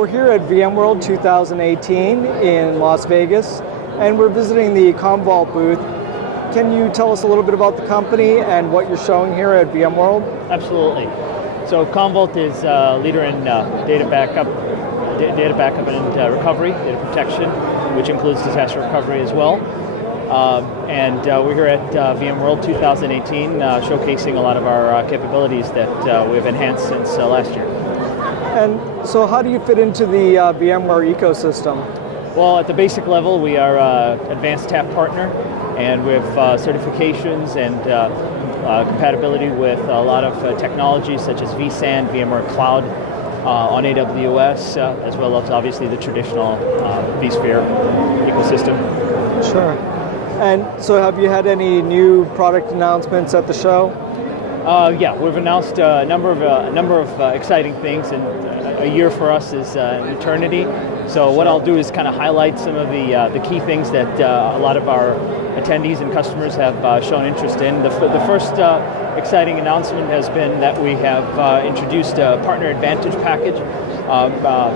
We're here at VMworld 2018 in Las Vegas, and we're visiting the Commvault booth. Can you tell us a little bit about the company and what you're showing here at VMworld? Absolutely. So Commvault is a leader in data backup and recovery, data protection, which includes disaster recovery as well. And we're here at VMworld 2018 showcasing a lot of our capabilities that we've enhanced since last year. And so how do you fit into the VMware ecosystem? Well, at the basic level, we are an advanced TAP partner, and we have certifications and compatibility with a lot of technologies such as vSAN, VMware Cloud on AWS, as well as obviously the traditional vSphere ecosystem. Sure. And so have you had any new product announcements at the show? Yeah, we've announced a number of exciting things, and a year for us is an eternity. So what I'll do is kind of highlight some of the key things that a lot of our attendees and customers have shown interest in. The first exciting announcement has been that we have introduced a Partner Advantage package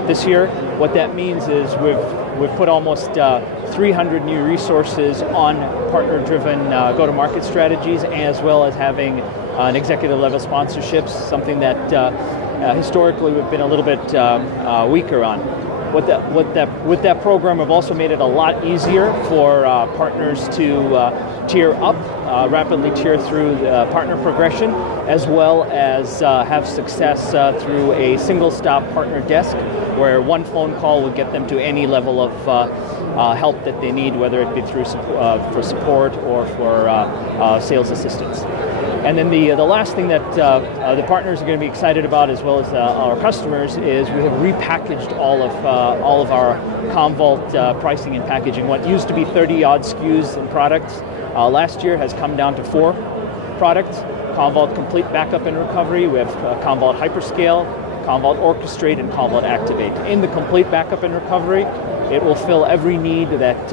this year. What that means is we've put almost 300 new resources on partner-driven go-to-market strategies, as well as having an executive-level sponsorships, something that historically we've been a little bit weaker on. With that program, we've also made it a lot easier for partners to tier up, rapidly tier through the partner progression, as well as have success through a single-stop partner desk, where one phone call would get them to any level of help that they need, whether it be through for support or for sales assistance. And then the last thing that the partners are going to be excited about, as well as our customers, is we have repackaged all of our Commvault pricing and packaging. What used to be 30-odd SKUs and products last year has come down to 4 products. Commvault Complete Backup and Recovery. We have Commvault Hyperscale, Commvault Orchestrate, and Commvault Activate. In the Complete Backup and Recovery, it will fill every need that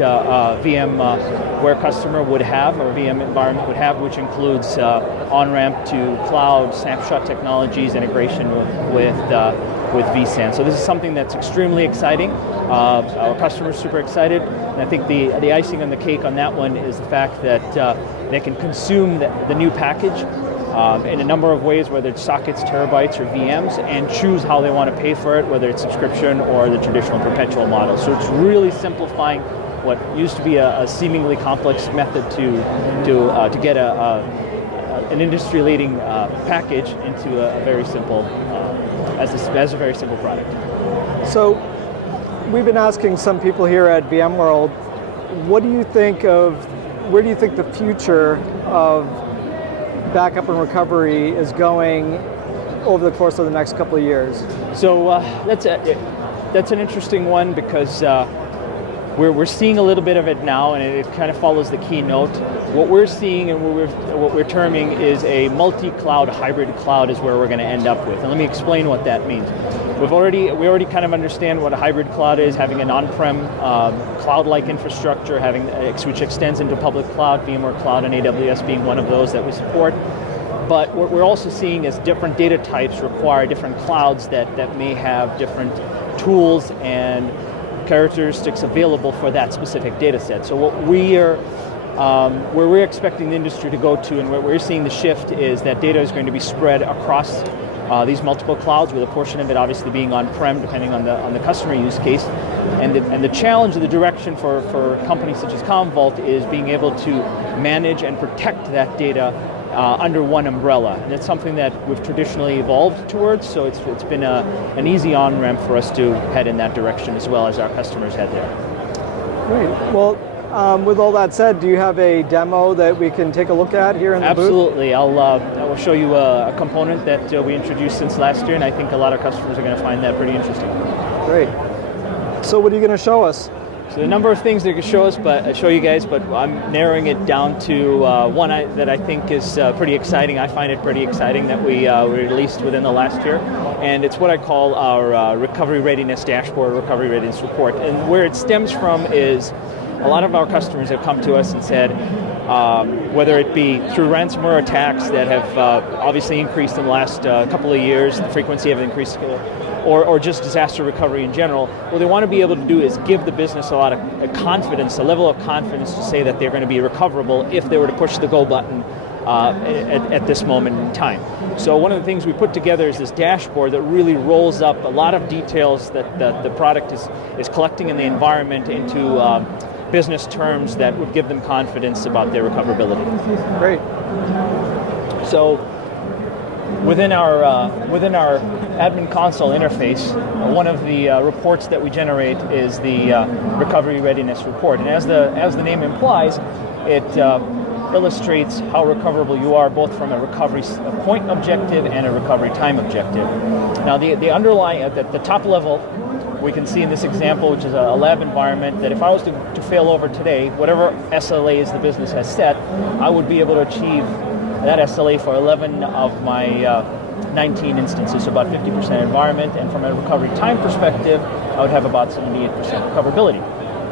VMware customer would have, or VM environment would have, which includes on-ramp to cloud, snapshot technologies, integration with vSAN. So this is something that's extremely exciting. Our customers are super excited, and I think the icing on the cake on that one is the fact that they can consume the new package in a number of ways, whether it's sockets, terabytes, or VMs, and choose how they want to pay for it, whether it's subscription or the traditional perpetual model. So it's really simplifying what used to be a seemingly complex method to get an industry-leading package into a very simple, as a very simple product. So we've been asking some people here at VMworld, where do you think the future of backup and recovery is going over the course of the next couple of years? So that's an interesting one, because we're seeing a little bit of it now, and it kind of follows the keynote. What we're seeing and what we're terming is a multi-cloud hybrid cloud is where we're going to end up with. And let me explain what that means. We already kind of understand what a hybrid cloud is, having an on-prem cloud-like infrastructure, which extends into public cloud, VMware Cloud and AWS being one of those that we support. But what we're also seeing is different data types require different clouds that may have different tools and characteristics available for that specific data set. So what where we're expecting the industry to go to, and where we're seeing the shift, is that data is going to be spread across these multiple clouds, with a portion of it obviously being on-prem, depending on the customer use case. And the challenge of the direction for companies such as Commvault is being able to manage and protect that data under one umbrella. And it's something that we've traditionally evolved towards, so it's been an easy on-ramp for us to head in that direction, as well as our customers head there. Great. Well, with all that said, do you have a demo that we can take a look at here in the booth? Absolutely. I will show you a component that we introduced since last year, and I think a lot of customers are going to find that pretty interesting. Great. So what are you going to show us? So a number of things they could show you guys, but I'm narrowing it down to one that I think is pretty exciting. I find it pretty exciting that we released within the last year, and it's what I call our recovery readiness dashboard, recovery readiness report. And where it stems from is a lot of our customers have come to us and said, whether it be through ransomware attacks that have obviously increased in the last couple of years, the frequency have increased or just disaster recovery in general, what they want to be able to do is give the business a lot of confidence, a level of confidence to say that they're going to be recoverable if they were to push the go button at this moment in time. So one of the things we put together is this dashboard that really rolls up a lot of details that the product is collecting in the environment into business terms that would give them confidence about their recoverability. Great. So within our admin console interface, one of the reports that we generate is the recovery readiness report, and as the name implies, it illustrates how recoverable you are, both from a recovery point objective and a recovery time objective. Now, the underlying at the top level, we can see in this example, which is a lab environment, that if I was to fail over today, whatever SLAs the business has set, I would be able to achieve that SLA for 11 of my 19 instances, so about 50% environment, and from a recovery time perspective, I would have about 78% recoverability.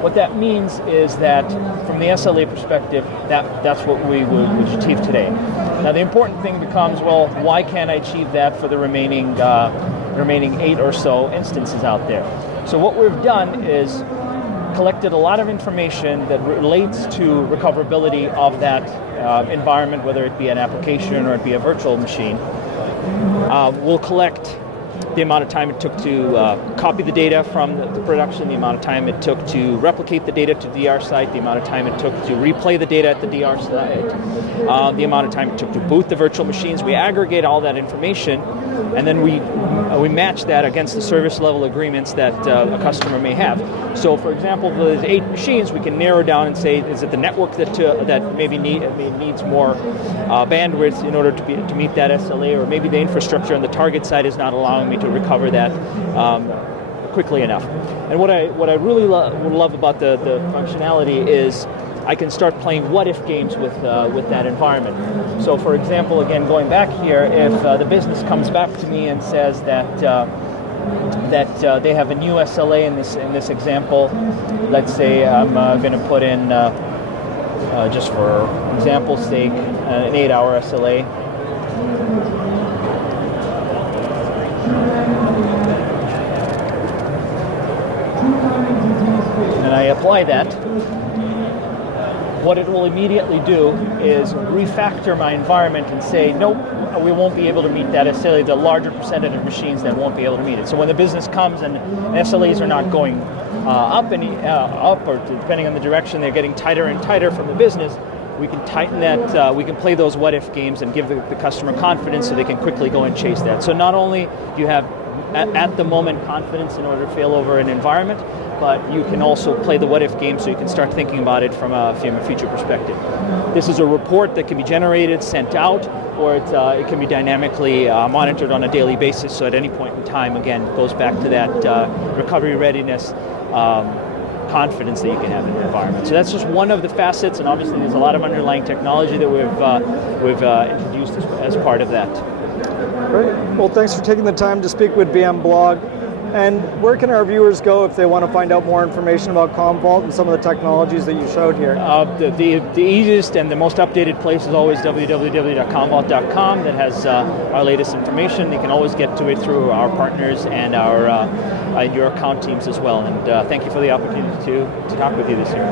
What that means is that from the SLA perspective, that's what we would achieve today. Now the important thing becomes, well, why can't I achieve that for the remaining 8 or so instances out there? So what we've done is collected a lot of information that relates to recoverability of that environment, whether it be an application or it be a virtual machine. We'll collect the amount of time it took to copy the data from the production, the amount of time it took to replicate the data to the DR site, the amount of time it took to replay the data at the DR site, the amount of time it took to boot the virtual machines. We aggregate all that information, and then we match that against the service level agreements that a customer may have. So, for example, if there's 8 machines, we can narrow down and say, is it the network that maybe needs more bandwidth in order to meet that SLA, or maybe the infrastructure on the target side is not allowing me to recover that quickly enough. And what I really would love about the functionality is I can start playing what-if games with that environment. So, for example, again, going back here, if the business comes back to me and says that they have a new SLA in this example, let's say I'm going to put in, just for example's sake, an 8-hour SLA. And I apply that. What it will immediately do is refactor my environment and say, nope, we won't be able to meet that SLA. The larger percentage of machines that won't be able to meet it. So when the business comes and SLAs are not going up or depending on the direction, they're getting tighter and tighter from the business, we can tighten that, we can play those what-if games and give the customer confidence so they can quickly go and chase that. So not only do you have at the moment confidence in order to fail over an environment, but you can also play the what-if game so you can start thinking about it from a future perspective. This is a report that can be generated, sent out, or it can be dynamically monitored on a daily basis, so at any point in time, again, it goes back to that recovery readiness confidence that you can have in the environment. So that's just one of the facets, and obviously there's a lot of underlying technology that we've introduced as part of that. Great. Well, thanks for taking the time to speak with VMblog. And where can our viewers go if they want to find out more information about Commvault and some of the technologies that you showed here? The easiest and the most updated place is always www.commvault.com. That has our latest information. You can always get to it through our partners and your account teams as well. And thank you for the opportunity to talk with you this year.